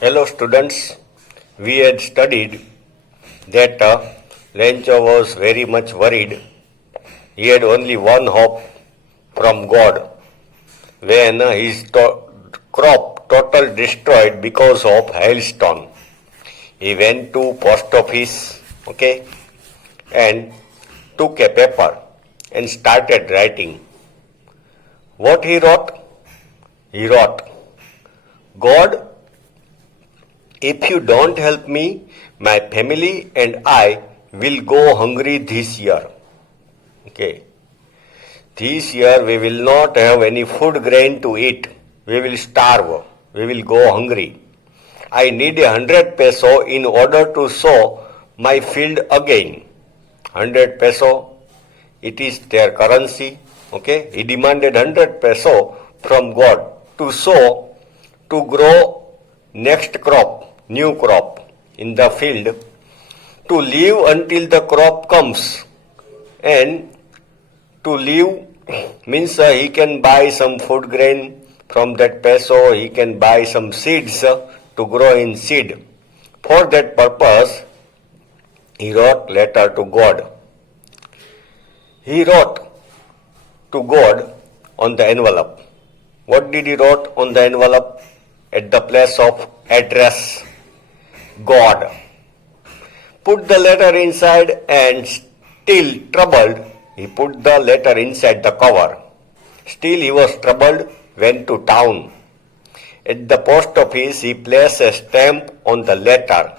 Hello students, we had studied that Lencho was very much worried. He had only one hope from God when his crop total destroyed because of hailstone. He went to post office, and took a paper and started writing. What he wrote? He wrote, God, if you don't help me, my family and I will go hungry this year. This year we will not have any food grain to eat. We will starve. We will go hungry. I need 100 peso in order to sow my field again. 100 peso, it is their currency. He demanded 100 peso from God to sow, to grow next crop, new crop in the field, to live until the crop comes, and to live means he can buy some food grain from that peso, he can buy some seeds to grow in seed. For that purpose, he wrote letter to God. He wrote to God on the envelope. What did he wrote on the envelope? At the place of address, God. Put the letter inside and still troubled, he put the letter inside the cover. Still he was troubled, went to town. At the post office he placed a stamp on the letter.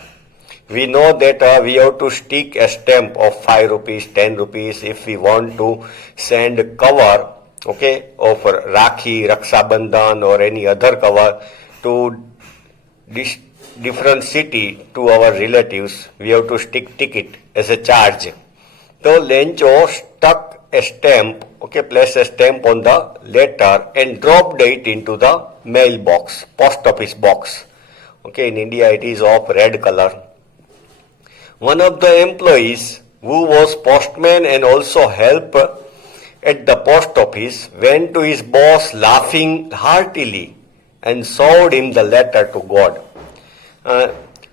We know that we have to stick a stamp of 5 rupees, 10 rupees if we want to send cover, of Rakhi, Raksha Bandhan or any other cover to this different city to our relatives. We have to stick ticket as a charge. So Lencho stuck a stamp, placed a stamp on the letter and dropped it into the mailbox, post office box. In India it is of red color. One of the employees who was postman and also helper at the post office went to his boss laughing heartily and showed him the letter to God.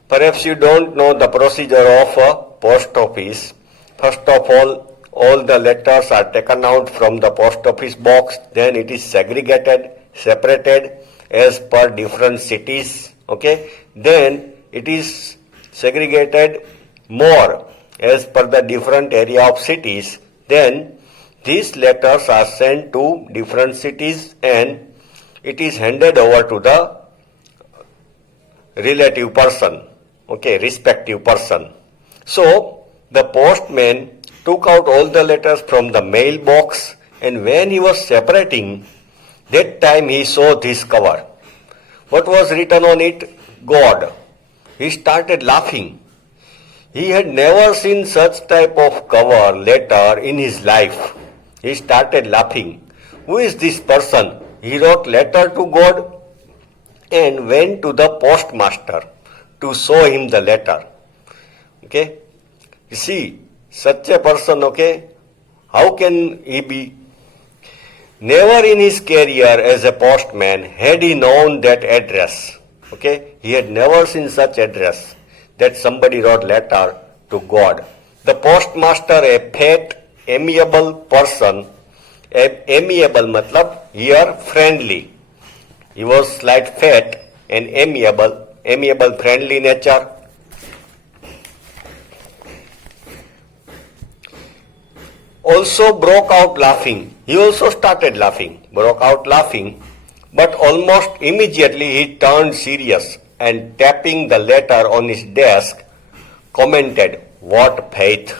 Perhaps you don't know the procedure of a post office. First of all the letters are taken out from the post office box, then it is segregated, separated as per different cities, then it is segregated more as per the different area of cities, then these letters are sent to different cities and it is handed over to the relative person, respective person. So the postman took out all the letters from the mailbox, and when he was separating, that time he saw this cover. What was written on it? God. He started laughing. He had never seen such type of cover letter in his life. He started laughing. Who is this person? He wrote letter to God and went to the postmaster to show him the letter. You see, such a person, how can he be? Never in his career as a postman had he known that address. He had never seen such address that somebody wrote letter to God. The postmaster, a fat, amiable person, amiable matlab here friendly. He was slight fat and amiable friendly nature. Also broke out laughing. He also started laughing, broke out laughing, but almost immediately he turned serious and tapping the letter on his desk, commented, "What faith."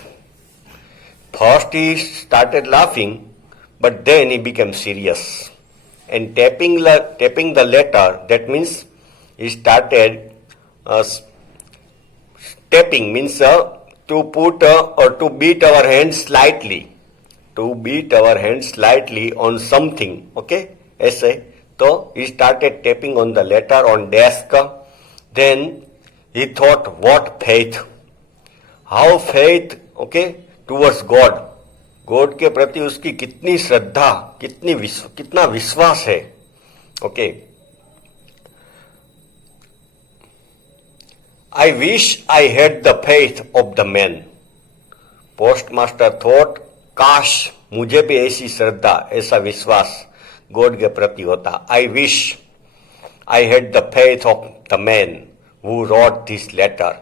First he started laughing, but then he became serious. And tapping the letter, that means he started tapping means to put or to beat our hands slightly. To beat our hands slightly on something, essay. So he started tapping on the letter on desk. Then he thought, what faith? How faith, towards God. God के प्रति उसकी कितनी श्रद्धा, कितना विश्वास है. I wish I had the faith of the man. Postmaster thought, काश मुझे भी ऐसी श्रद्धा, ऐसा विश्वास गॉड के प्रति होता. I wish I had the faith of the man who wrote this letter,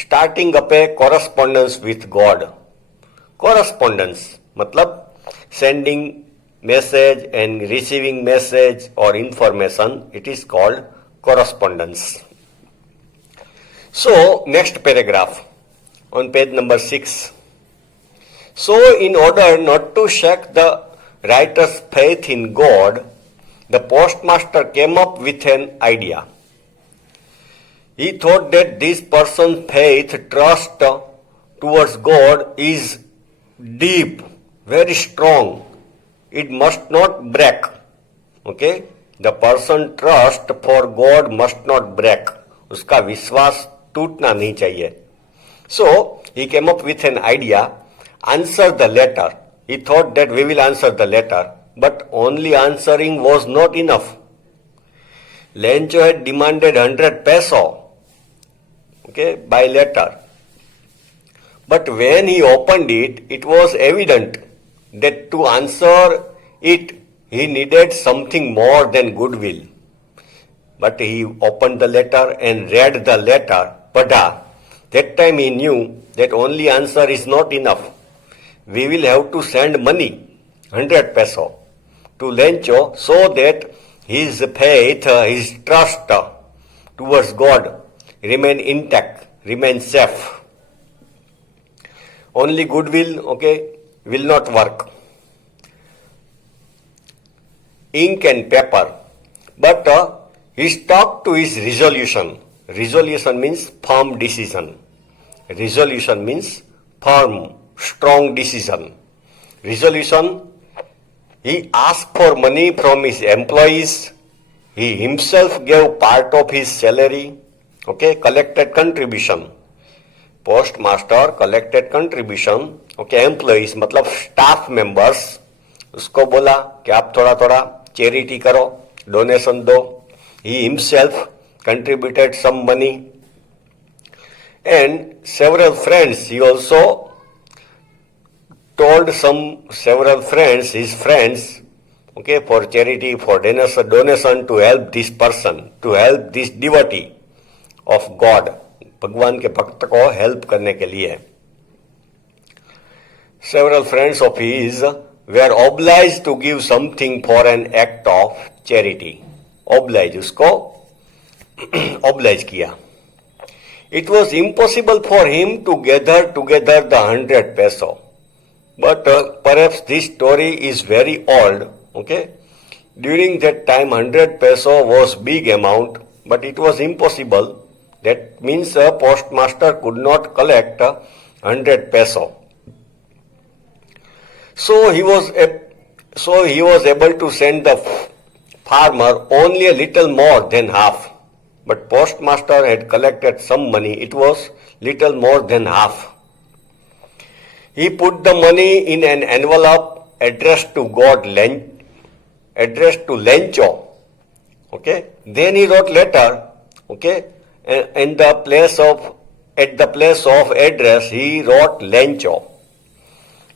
starting up a correspondence with God. Correspondence मतलब sending message and receiving message or information. It is called correspondence. So next paragraph on page number 6. So in order not to shake the writer's faith in God, the postmaster came up with an idea. He thought that this person's faith, trust towards God is deep, very strong. It must not break. Okay? The person trust for God must not break. उसका विश्वास टूटना नहीं चाहिए. So he came up with an idea. Answer the letter. He thought that we will answer the letter, but only answering was not enough. Lencho had demanded 100 peso. Okay, by letter. But when he opened it, it was evident that to answer it, he needed something more than goodwill. But he opened the letter and read the letter. Padha. That time he knew that only answer is not enough. We will have to send money, 100 peso, to Lencho so that his faith, his trust towards God remain intact, remain safe. Only goodwill, okay, will not work. Ink and paper. But he stuck to his resolution. Resolution means firm decision. Resolution means firm, strong decision. Resolution, he asked for money from his employees. He himself gave part of his salary. Okay, collected contribution. Postmaster collected contribution. Okay, employees मतलब staff members, उसको बोला कि आप थोड़ा थोड़ा charity करो, donation दो. He himself contributed some money. And several friends, he also told several friends, his friends, okay, for charity, for donation to help this person, to help this devotee of God. भगवान के भक्त को help करने के लिए. Several friends of his were obliged to give something for an act of charity. Oblige, उसको oblige किया. It was impossible for him to gather together the 100 peso. But perhaps this story is very old. Okay, during that time 100 peso was big amount, but it was impossible. That means a postmaster could not collect 100 peso. So he was able to send the farmer only a little more than half. But postmaster had collected some money. It was little more than half. He put the money in an envelope addressed to Lencho. Okay. Then he wrote letter. Okay. At the place of address, he wrote Lencho,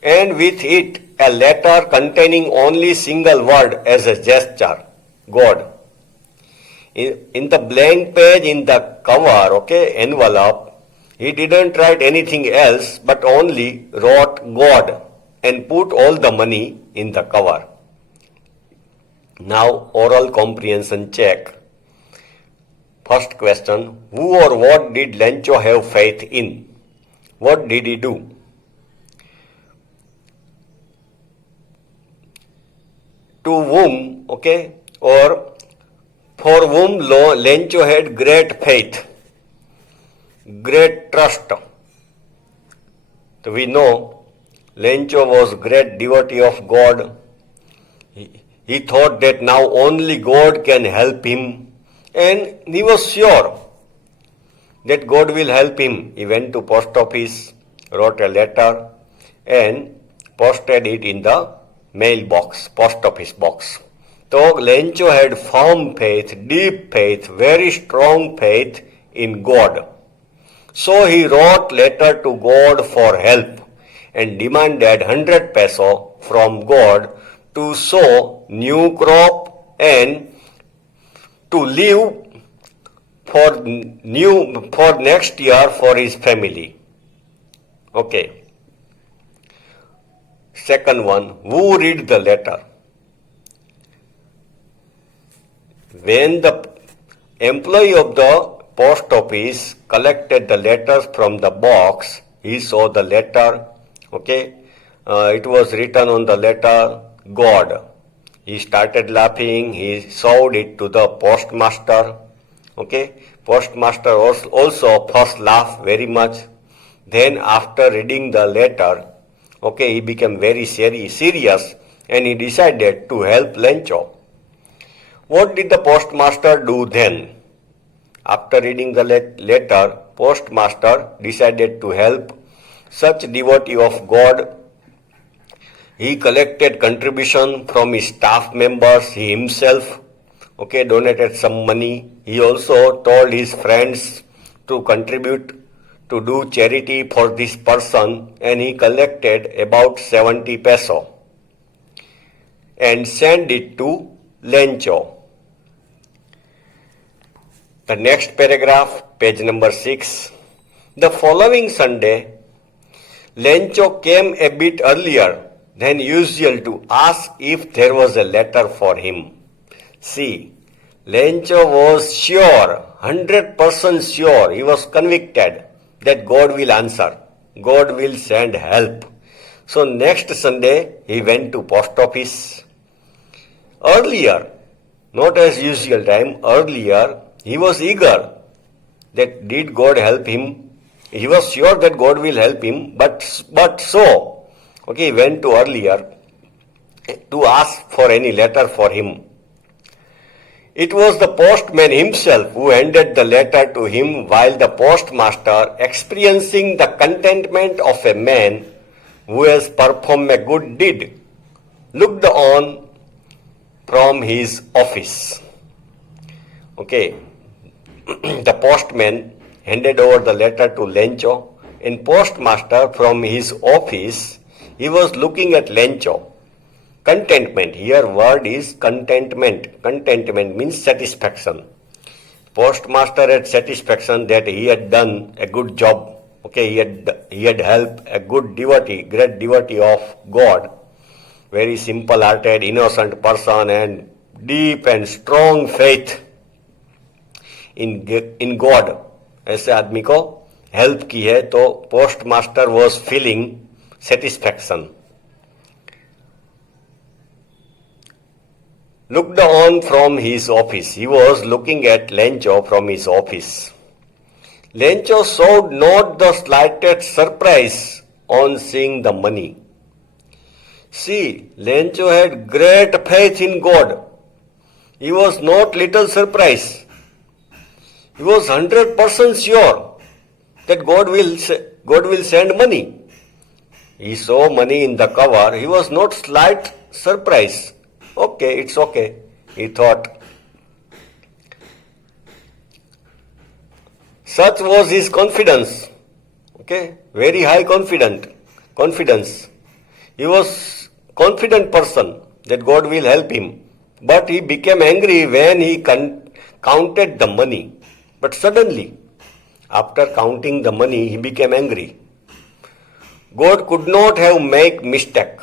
and with it a letter containing only single word as a gesture, God. In the blank page in the cover, okay, envelope, he didn't write anything else but only wrote God and put all the money in the cover. Now oral comprehension check. First question, who or what did Lencho have faith in? What did he do? To whom, okay, or for whom Lencho had great faith, great trust. So we know Lencho was great devotee of God. He thought that now only God can help him. And he was sure that God will help him. He went to post office, wrote a letter and posted it in the mailbox, post office box. So Lencho had firm faith, deep faith, very strong faith in God. So he wrote letter to God for help and demanded 100 peso from God to sow new crop and to live for next year for his family. Okay. Second one, who read the letter? When the employee of the post office collected the letters from the box, he saw the letter. Okay, it was written on the letter God. He started laughing. He showed it to the postmaster. Okay, postmaster also first laughed very much. Then after reading the letter, okay, he became very serious and he decided to help Lencho. What did the postmaster do then? After reading the letter, postmaster decided to help such devotee of God. He collected contribution from his staff members, he himself, okay, donated some money. He also told his friends to contribute to do charity for this person, and he collected about 70 peso and sent it to Lencho. The next paragraph, page number 6. The following Sunday, Lencho came a bit earlier than usual to ask if there was a letter for him. See, Lencho was sure, 100% sure, he was convicted that God will answer. God will send help. So next Sunday, he went to post office. Earlier, not as usual time, earlier, he was eager that did God help him. He was sure that God will help him, but so, okay, he went to earlier to ask for any letter for him. It was the postman himself who handed the letter to him, while the postmaster, experiencing the contentment of a man who has performed a good deed, looked on from his office. Okay, the postman handed over the letter to Lencho, and postmaster from his office, he was looking at Lencho. Contentment, here word is contentment. Contentment means satisfaction. Postmaster had satisfaction that he had done a good job. Okay, he had helped a good devotee, great devotee of God, very simple-hearted, innocent person, and deep and strong faith in God. ऐसे आदमी को help की है, तो post master was feeling satisfaction. Looked on from his office. He was looking at Lencho from his office. Lencho showed not the slightest surprise on seeing the money. See, Lencho had great faith in God. He was not little surprised. He was 100% sure that God will send money. He saw money in the cover. He was not slight surprised. Okay, it's okay, he thought. Such was his confidence. Okay, very high confidence. He was confident person that God will help him. But he became angry when he counted the money. But suddenly, after counting the money, he became angry. God could not have made mistake.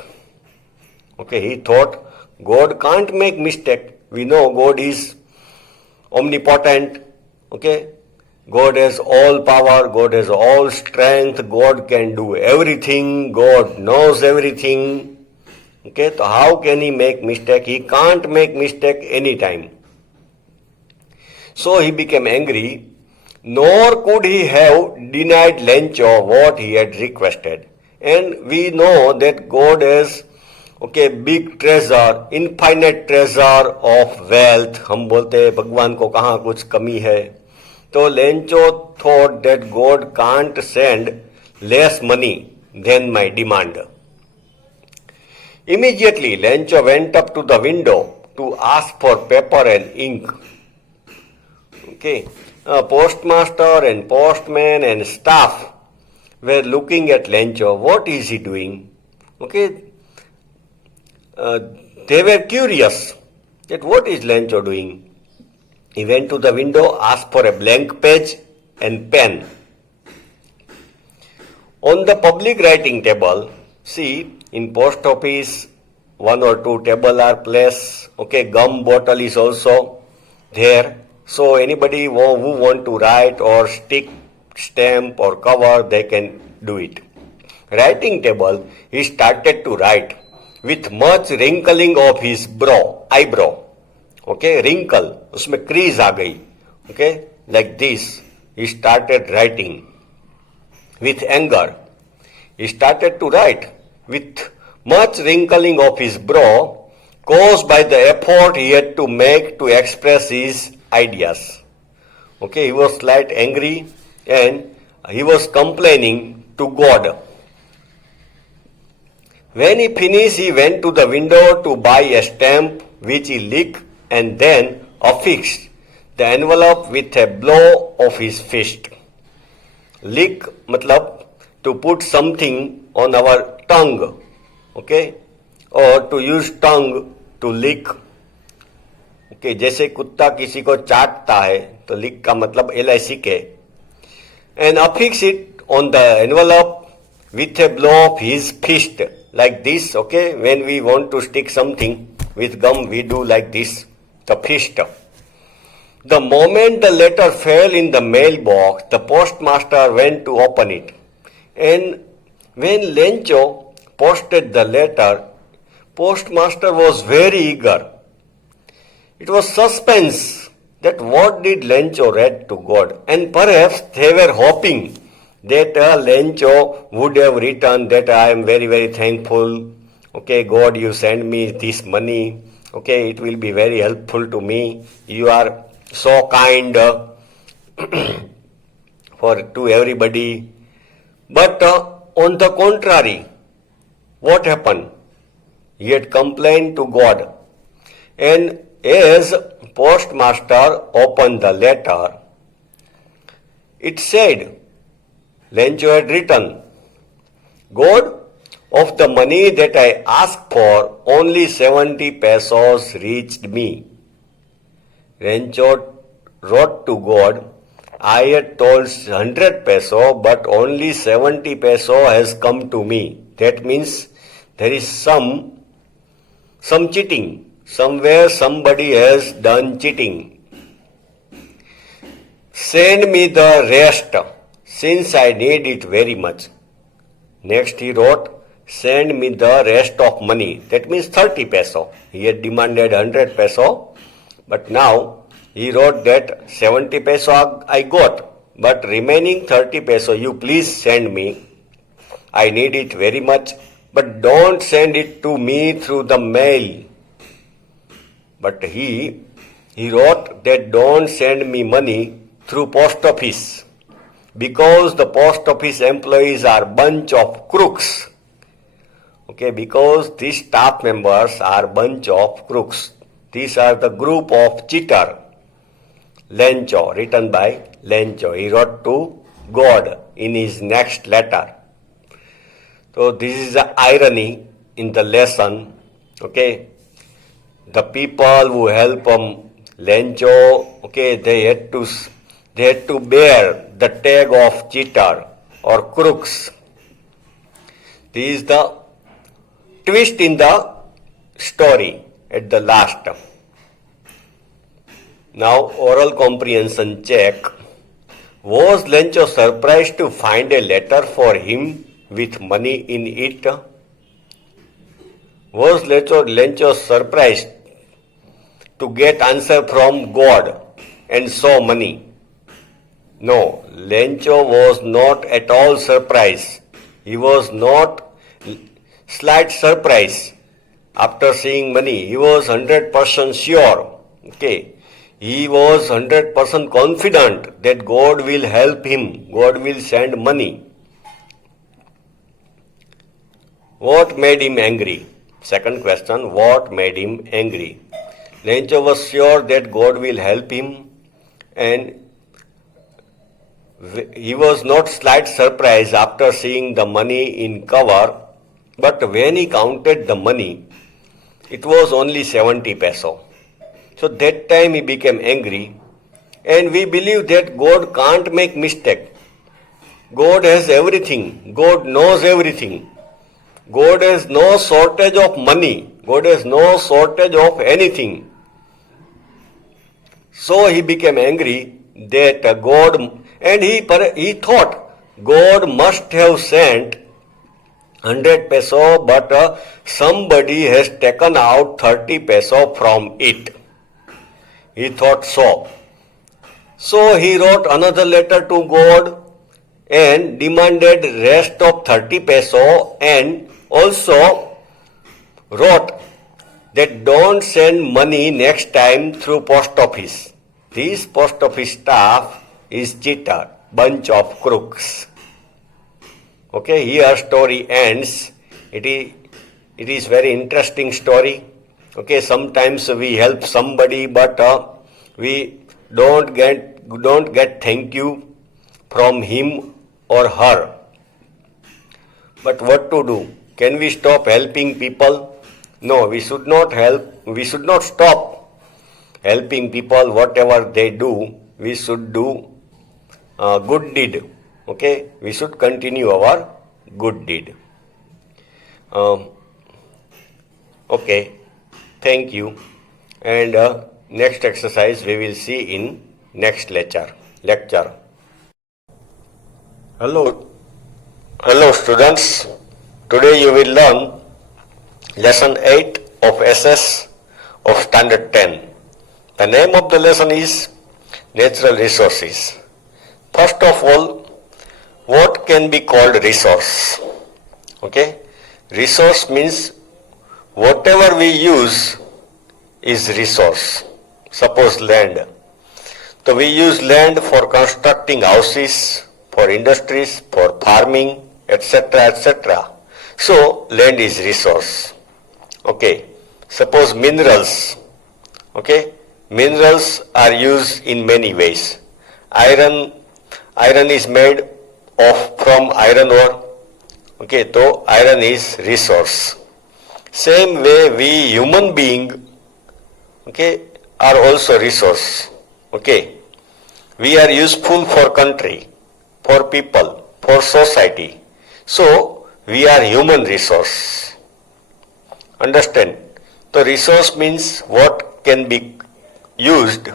Okay, he thought, God can't make mistake. We know God is omnipotent. Okay, God has all power. God has all strength. God can do everything. God knows everything. Okay, so how can he make mistake? He can't make mistake anytime. So he became angry, nor could he have denied Lencho what he had requested. And we know that God has big treasure, infinite treasure of wealth. हम बोलते हैं भगवान को कहाँ कुछ कमी है. तो Lencho thought that God can't send less money than my demand. Immediately, Lencho went up to the window to ask for paper and ink. Okay, Postmaster and postman and staff were looking at Lencho. What is he doing? Okay, they were curious that what is Lencho doing. He went to the window, asked for a blank page and pen. On the public writing table, see, in post office, one or two table are placed. Okay, gum bottle is also there. So anybody who want to write or stick, stamp or cover, they can do it. Writing table, he started to write with much wrinkling of his eyebrow. Okay, wrinkle, उसमें crease आ गई. Okay, like this, he started writing with anger. He started to write with much wrinkling of his brow caused by the effort he had to make to express his ideas. Okay, he was slight angry and he was complaining to God. When he finished, he went to the window to buy a stamp which he licked and then affixed the envelope with a blow of his fist. Lick matlab to put something on our tongue, okay, or to use tongue to lick. Okay, जैसे कुत्ता किसी को चाटता है तो लिक का मतलब LICK, and affix it on the envelope with a blow of his fist like this. Okay, when we want to stick something with gum, we do like this, the fist. The moment the letter fell in the mailbox, the postmaster went to open it. And when Lencho posted the letter, postmaster was very eager. It was suspense that what did Lencho read to God. And perhaps they were hoping that Lencho would have written that I am very, very thankful. Okay, God, you send me this money. Okay, it will be very helpful to me. You are so kind to everybody. But on the contrary, what happened? He had complained to God. And as postmaster opened the letter, it said, Lencho had written, God, of the money that I asked for, only 70 pesos reached me. Lencho wrote to God, I had told 100 peso, but only 70 peso has come to me. That means there is some cheating. Somewhere somebody has done cheating. Send me the rest, since I need it very much. Next he wrote, send me the rest of money. That means 30 peso. He had demanded 100 peso, but now he wrote that 70 peso I got, but remaining 30 peso you please send me. I need it very much, but don't send it to me through the mail. But he wrote that don't send me money through post office, because the post office employees are bunch of crooks. Okay, because these staff members are bunch of crooks. These are the group of cheater. Lencho, written by Lencho. He wrote to God in his next letter. So this is the irony in the lesson. Okay, the people who help Lencho, okay, they had to bear the tag of cheater or crooks. This is the twist in the story at the last. Now, oral comprehension check. Was Lencho surprised to find a letter for him with money in it? Was Lencho surprised to get answer from God and saw money? No, Lencho was not at all surprised. He was not slight surprise after seeing money. He was 100% sure. Okay. He was 100% confident that God will help him. God will send money. What made him angry? Second question, what made him angry? Lencho was sure that God will help him, and He was not slight surprised after seeing the money in cover, but when he counted the money, it was only 70 peso. So that time he became angry, and we believe that God can't make mistake. God has everything. God knows everything. God has no shortage of money. God has no shortage of anything. So he became angry that God, and he thought God must have sent 100 peso, but somebody has taken out 30 peso from it. He thought so. So he wrote another letter to God and demanded rest of 30 peso, and also wrote that don't send money next time through post office. This post office staff is cheater, bunch of crooks. Okay, here story ends. It is very interesting story. Okay, sometimes we help somebody, but we don't get thank you from him or her. But what to do? Can we stop helping people? No, we should not help. We should not stop helping people. Whatever they do, we should do good deed. Okay, we should continue our good deed. Okay, thank you. And next exercise we will see in next lecture. Hello students. Today you will learn lesson 8 of SS of standard 10. The name of the lesson is natural resources. First of all, what can be called resource? Okay, resource means whatever we use is resource. Suppose land. So we use land for constructing houses, for industries, for farming, etc., etc. So land is resource. Okay, suppose minerals. Okay, minerals are used in many ways. Iron is made from iron ore. Okay, so iron is resource. Same way we human being, okay, are also resource. Okay, we are useful for country, for people, for society. So we are human resource. Understand? So resource means what can be used,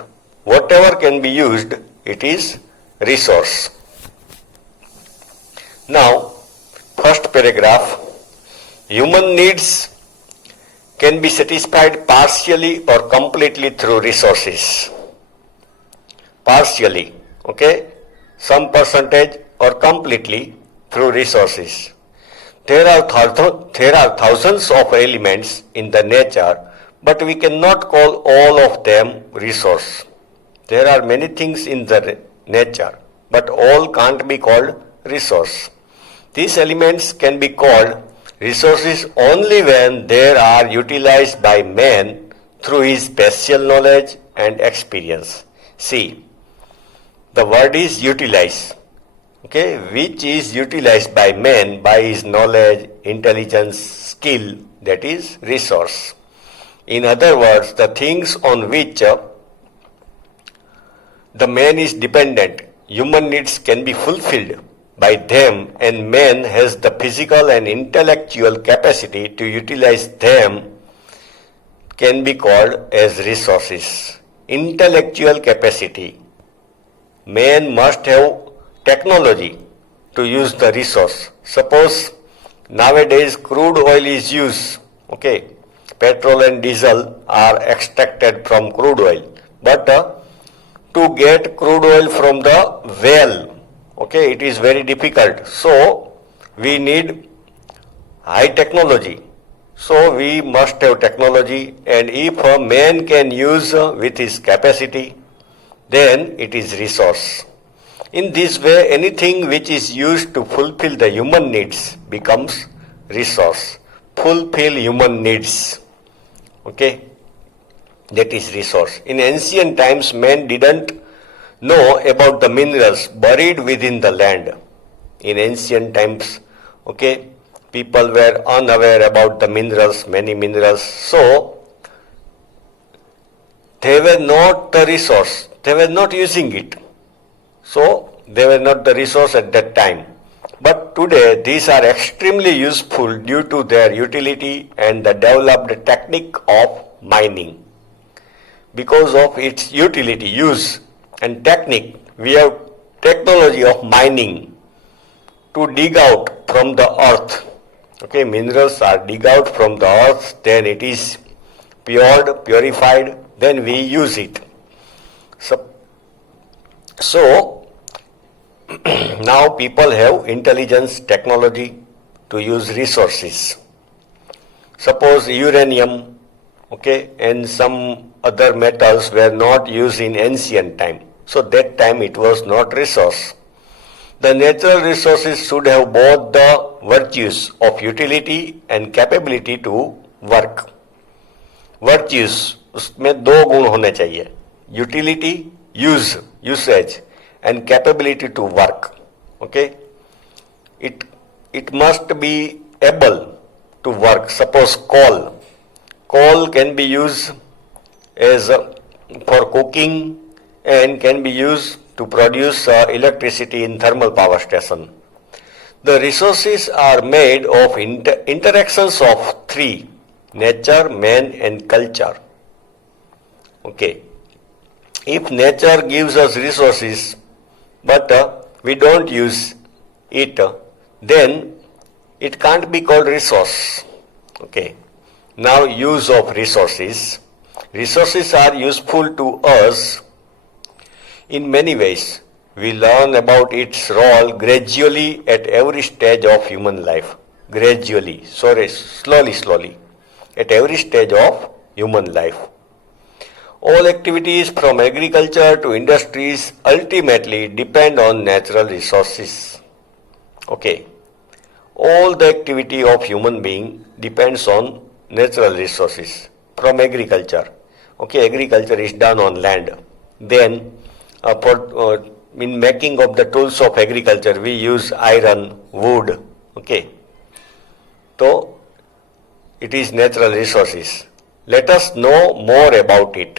whatever can be used, it is resource. Now, first paragraph, human needs can be satisfied partially or completely through resources. Partially, okay, some percentage or completely through resources. There are thousands of elements in the nature, but we cannot call all of them resource. There are many things in the nature, but all can't be called resource. These elements can be called resources only when they are utilized by man through his special knowledge and experience. See, the word is utilize, okay, which is utilized by man by his knowledge, intelligence, skill, that is resource. In other words, the things on which the man is dependent, human needs can be fulfilled by them, and man has the physical and intellectual capacity to utilize them, can be called as resources. Intellectual capacity. Man must have technology to use the resource. Suppose nowadays crude oil is used, okay, petrol and diesel are extracted from crude oil, but to get crude oil from the well, okay, it is very difficult. So we need high technology. So we must have technology, and if a man can use with his capacity, then it is resource. In this way, anything which is used to fulfill the human needs becomes resource. Fulfill human needs. Okay, that is resource. In ancient times, men didn't know about the minerals buried within the land. In ancient times, okay, people were unaware about the minerals, many minerals. So, they were not the resource, they were not using it. So, they were not the resource at that time. But today, these are extremely useful due to their utility and the developed technique of mining. Because of its utility, use, and technique, we have technology of mining to dig out from the earth. Okay, minerals are dig out from the earth, then it is purified, then we use it. So now people have intelligence technology to use resources. Suppose uranium, okay, and some other metals were not used in ancient time. So that time it was not resource. The natural resources should have both the virtues of utility and capability to work. Virtues, उसमें दो गुण होने चाहिए, utility, usage, and capability to work. Okay, it must be able to work. Suppose coal can be used as for cooking and can be used to produce electricity in thermal power station. The resources are made of interactions of three: nature, man, and culture. Okay, if nature gives us resources but we don't use it, then it can't be called resource. Okay, now use of resources. Resources are useful to us in many ways. We learn about its role gradually at every stage of human life. Gradually, slowly, at every stage of human life. All activities from agriculture to industries ultimately depend on natural resources. Okay. All the activity of human being depends on natural resources from agriculture. Okay, agriculture is done on land. Then in making of the tools of agriculture we use iron, wood. Okay. So it is natural resources. Let us know more about it.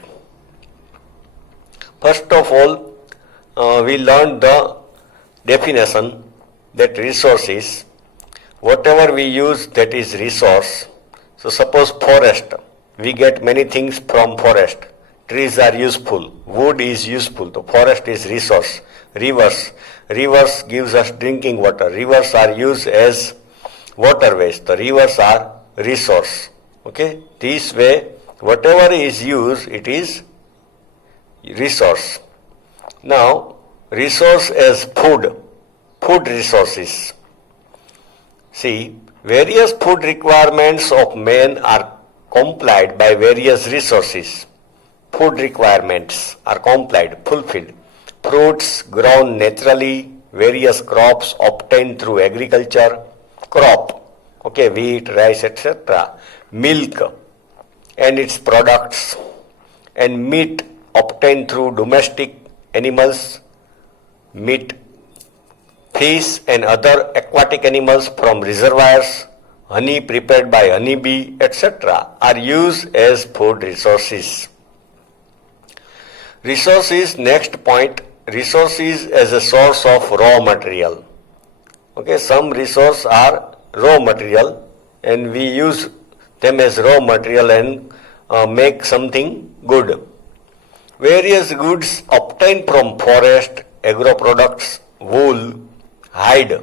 First of all, we learned the definition that resource is whatever we use, that is resource. So suppose forest, we get many things from forest. Trees are useful, wood is useful, the forest is resource. Rivers gives us drinking water. Rivers are used as waterways. The rivers are resource. Okay, this way whatever is used, it is resource. Now, resource as food resources. See, various food requirements of man are complied by various resources. Food requirements are fulfilled. Fruits grown naturally, various crops obtained through agriculture, okay, wheat, rice, etc., milk and its products, and meat obtained through domestic animals, meat, fish and other aquatic animals from reservoirs, honey prepared by honeybee, etc., are used as food resources. Resources, next point, resources as a source of raw material. Okay, some resources are raw material and we use them as raw material and make something good. Various goods obtained from forest, agro products, wool, hide,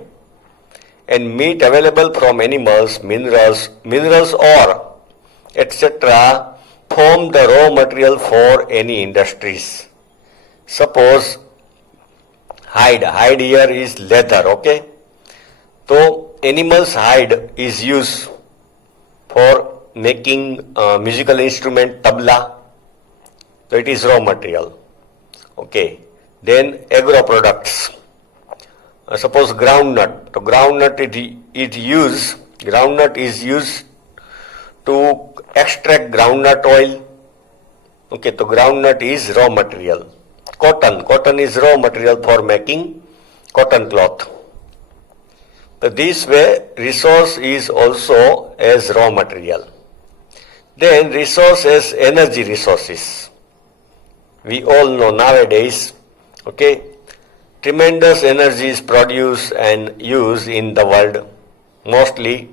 and meat available from animals, minerals or etc. form the raw material for any industries. Suppose hide here is leather, okay? So animals hide is used for making musical instrument, tabla. So it is raw material. Okay. Then agro products. Suppose groundnut. So groundnut is used to extract groundnut oil. Okay, so groundnut is raw material. cotton. Cotton is raw material for making cotton cloth. So this way resource is also as raw material. Then resource as energy resources. We all know nowadays, okay, tremendous energy is produced and used in the world. Mostly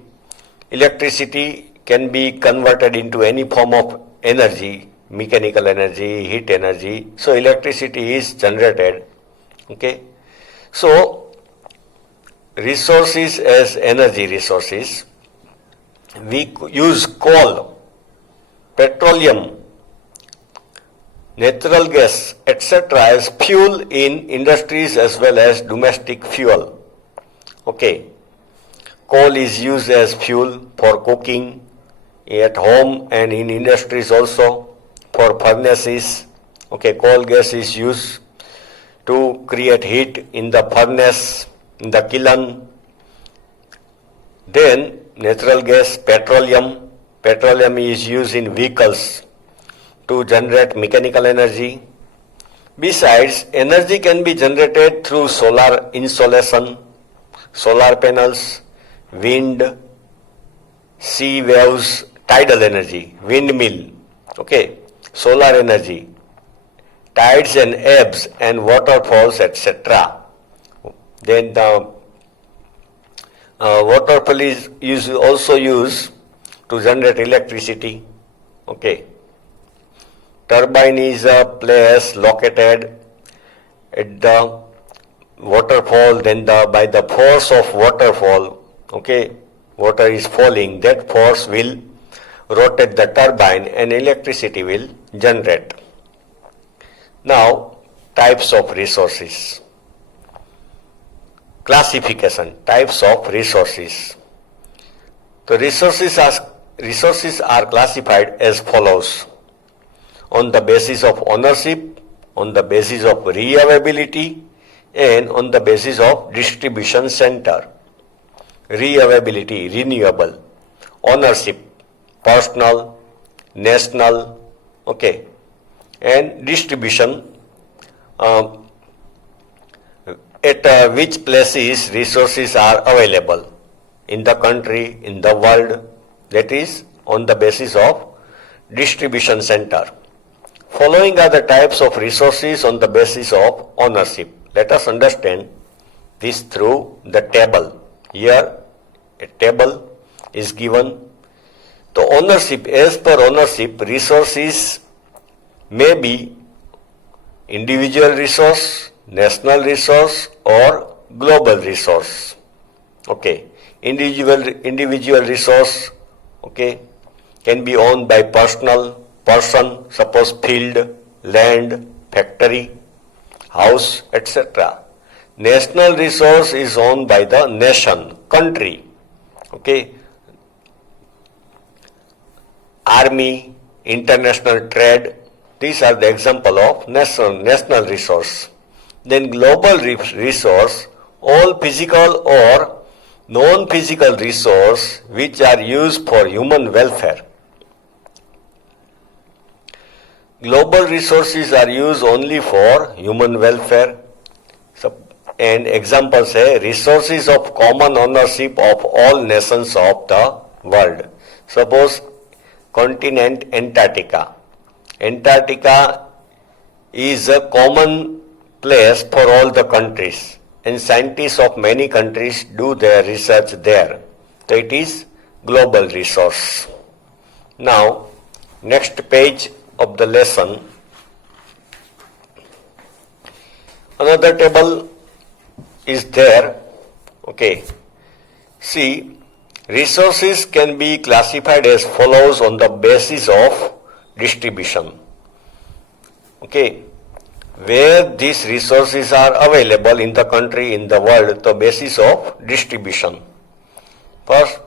electricity can be converted into any form of energy, mechanical energy, heat energy. So electricity is generated. Okay. So resources as energy resources. We use coal, petroleum, natural gas, etc. as fuel in industries as well as domestic fuel. Okay. Coal is used as fuel for cooking at home and in industries also, for furnaces. Okay, coal gas is used to create heat in the furnace, in the kiln. Then natural gas, petroleum. Petroleum is used in vehicles to generate mechanical energy. Besides, energy can be generated through solar insolation, solar panels, wind, sea waves, tidal energy, windmill, okay, solar energy, tides and ebbs and waterfalls, etc. Then the waterfall is also used to generate electricity, okay. Turbine is a place located at the waterfall, then by the force of waterfall, okay, water is falling, that force will rotate the turbine and electricity will generate. Now, types of resources. Classification, types of resources. The resources are classified as follows: on the basis of ownership, on the basis of reavailability, and on the basis of distribution center. Reavailability, renewable. Ownership, personal, national, okay. And distribution, at which places resources are available in the country, in the world, that is on the basis of distribution center. Following are the types of resources on the basis of ownership. Let us understand this through the table. Here a table is given. The ownership, as per ownership, resources may be individual resource, national resource, or global resource. Okay, individual resource, okay, can be owned by person, suppose field, land, factory, house, etc. National resource is owned by the nation, country, okay. Army, international trade, these are the example of national resource. Then global resource, all physical or non-physical resource which are used for human welfare. Global resources are used only for human welfare. And examples say resources of common ownership of all nations of the world. Suppose continent Antarctica. Antarctica is a common place for all the countries, and scientists of many countries do their research there. So it is global resource. Now, next page of the lesson. Another table is there. Okay. See, resources can be classified as follows on the basis of distribution. Okay. Where these resources are available in the country, in the world, the basis of distribution. First,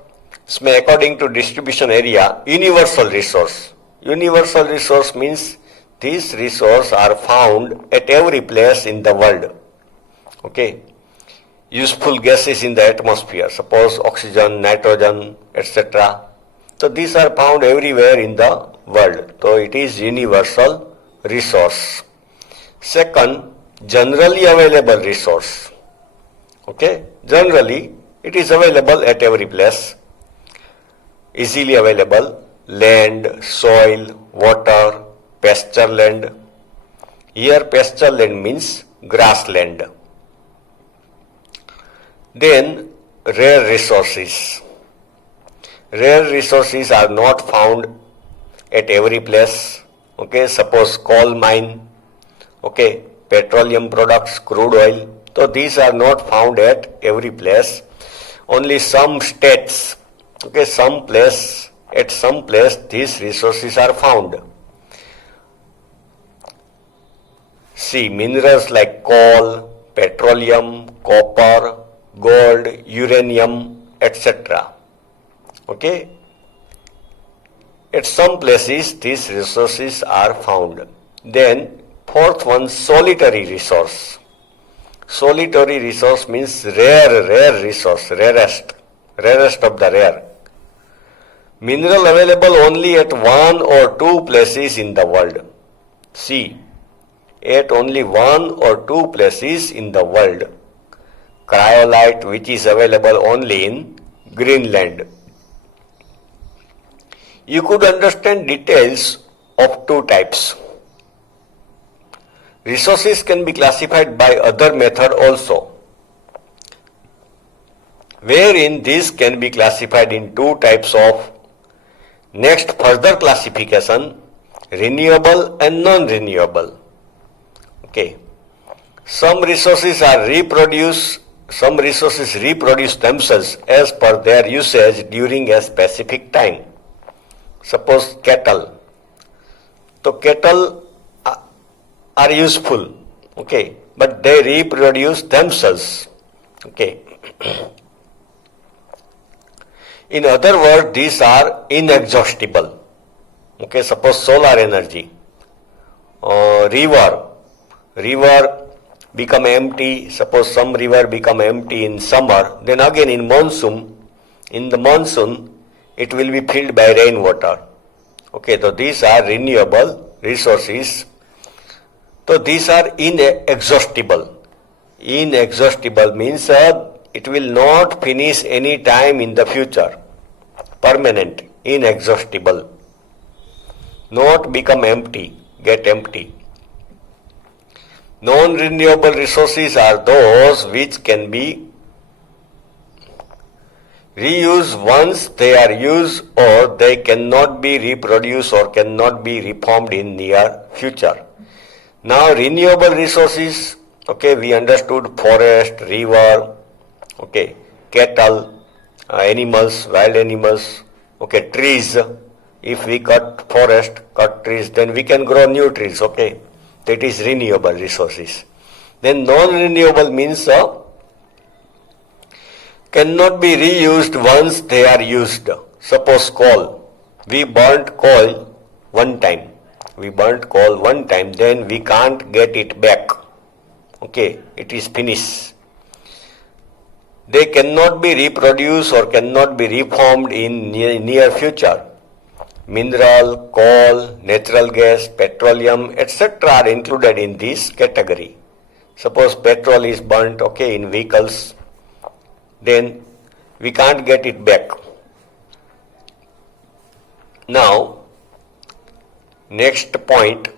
according to distribution area, universal resource. Universal resource means these resources are found at every place in the world. Okay. Useful gases in the atmosphere, suppose oxygen, nitrogen, etc. So these are found everywhere in the world. So it is universal resource. Second, generally available resource. Okay, generally it is available at every place, easily available: land, soil, water, pasture land. Here pasture land means grassland. Then rare resources. Rare resources are not found at every place. Okay, suppose coal mine, okay, petroleum products, crude oil. So these are not found at every place. Only some states, okay, at some place these resources are found. See, minerals like coal, petroleum, copper, gold, uranium, etc. Okay. At some places these resources are found. Then fourth one, solitary resource. Solitary resource means rare resource, rarest of the rare. Mineral available only at one or two places in the world. See, at only one or two places in the world. Cryolite, which is available only in Greenland. You could understand details of two types. Resources can be classified by other method also, wherein these can be classified in two types of. Next, further classification: renewable and non-renewable. Okay. Some resources reproduce themselves as per their usage during a specific time. Suppose cattle. So cattle are useful, okay, but they reproduce themselves, okay. In other words, these are inexhaustible. Okay, suppose solar energy, river become empty. Suppose some river become empty in summer, then again in the monsoon, it will be filled by rainwater. Okay, so these are renewable resources. So these are inexhaustible. Inexhaustible means it will not finish any time in the future. Permanent, inexhaustible. Not become empty, get empty. Non-renewable resources are those which can be reused once they are used, or they cannot be reproduced or cannot be reformed in near future. Now renewable resources, okay, we understood forest, river, okay, cattle, animals, wild animals, okay, trees. If we cut trees, then we can grow new trees, okay. That is renewable resources. Then non-renewable means cannot be reused once they are used. Suppose coal. We burnt coal one time, then we can't get it back. Okay, it is finished. They cannot be reproduced or cannot be reformed in near future. Mineral, coal, natural gas, petroleum, etc. are included in this category. Suppose petrol is burnt, okay, in vehicles, then we can't get it back. Now, next point,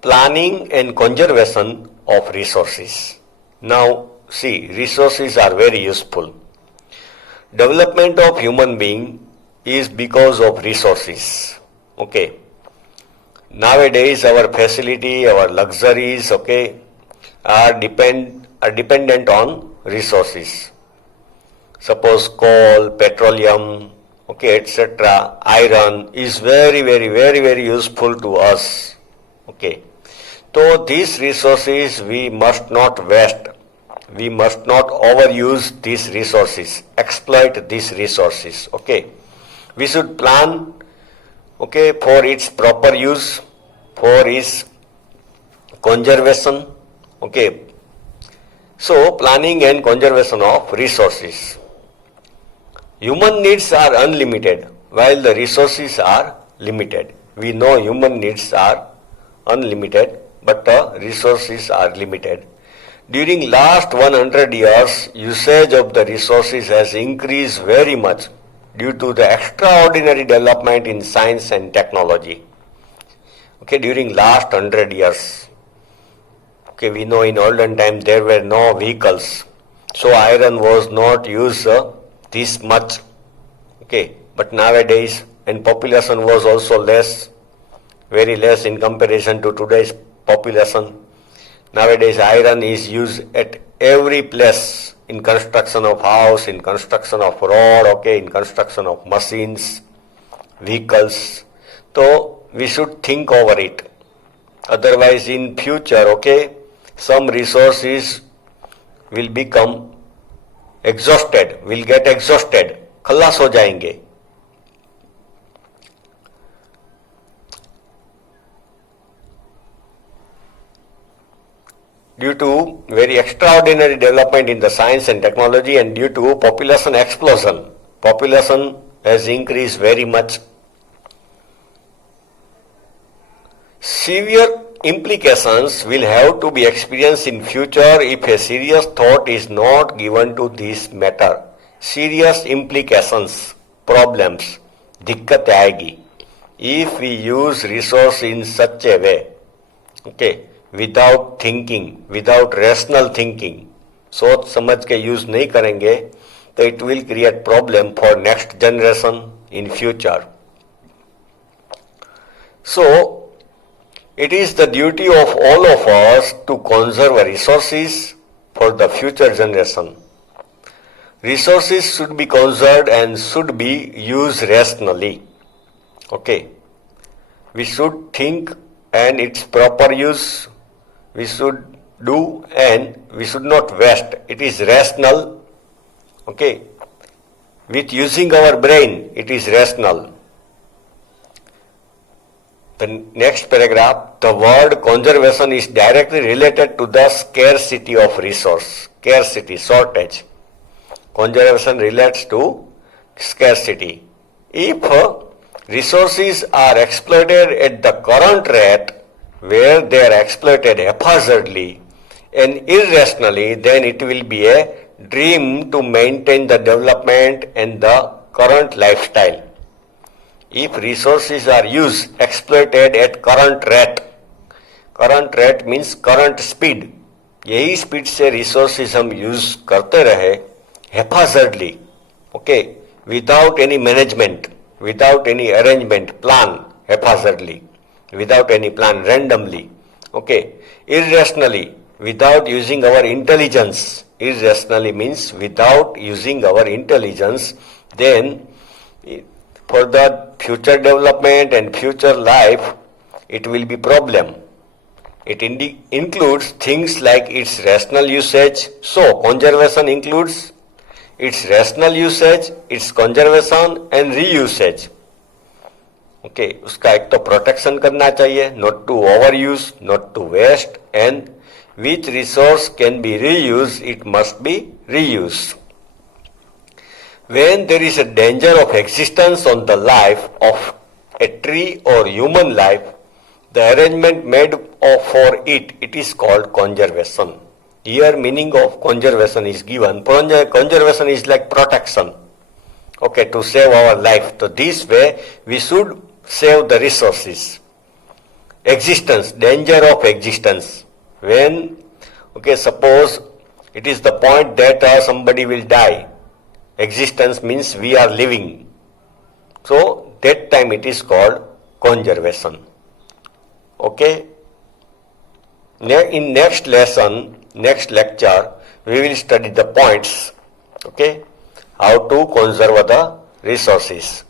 planning and conservation of resources. Now, see, resources are very useful. Development of human being is because of resources. Okay. Nowadays, our facility, our luxuries, okay, are dependent on resources. Suppose coal, petroleum, okay, etc. Iron is very useful to us. Okay. So these resources we must not waste. We must not overuse these resources, exploit these resources. Okay. We should plan, okay, for its proper use, for its conservation. Okay. So planning and conservation of resources. Human needs are unlimited while the resources are limited. We know human needs are unlimited but the resources are limited. During last 100 years, usage of the resources has increased very much due to the extraordinary development in science and technology. Okay, during last 100 years. Okay, we know in olden times there were no vehicles, so iron was not used this much. Okay, but nowadays, and population was also less, very less in comparison to today's population. Nowadays, iron is used at every place in construction of house, in construction of road, okay, in construction of machines, vehicles. So we should think over it. Otherwise, in future, okay, some resources will become exhausted, will get exhausted, खल्लास हो जाएंगे. Due to very extraordinary development in the science and technology and due to population explosion, population has increased very much. Severe implications will have to be experienced in future if a serious thought is not given to this matter. Serious implications, problems, दिक्कत आएगी. If we use resource in such a way, okay, without thinking, without rational thinking, सोच समझ के use नहीं करेंगे तो it will create problem for next generation in future. So, it is the duty of all of us to conserve resources for the future generation. Resources should be conserved and should be used rationally. Okay. We should think and its proper use we should do and we should not waste. It is rational. Okay. With using our brain, it is rational. The next paragraph, the word conservation is directly related to the scarcity of resource. Scarcity, shortage. Conservation relates to scarcity. If resources are exploited at the current rate, where they are exploited haphazardly and irrationally, then it will be a dream to maintain the development and the current lifestyle. If resources are used, exploited at current rate means current speed, यही speed से resources हम use करते रहे haphazardly, okay, without any management, without any arrangement, plan haphazardly, without any plan, randomly, okay, irrationally, without using our intelligence. Irrationally means without using our intelligence, then for the future development and future life, it will be problem. It includes things like its rational usage. So, conservation includes its rational usage, its conservation and reusage. Okay, उसका एक तो protection करना चाहिए, not to overuse, not to waste, and which resource can be reused, it must be reused. When there is a danger of existence on the life of a tree or human life, the arrangement made for it, it is called conservation. Here meaning of conservation is given. Conservation is like protection, okay, to save our life. So this way we should save the resources. Existence, danger of existence. When, okay, suppose it is the point that somebody will die. Existence means we are living. So that time it is called conservation. Okay. In next lesson, next lecture, we will study the points. Okay. How to conserve the resources.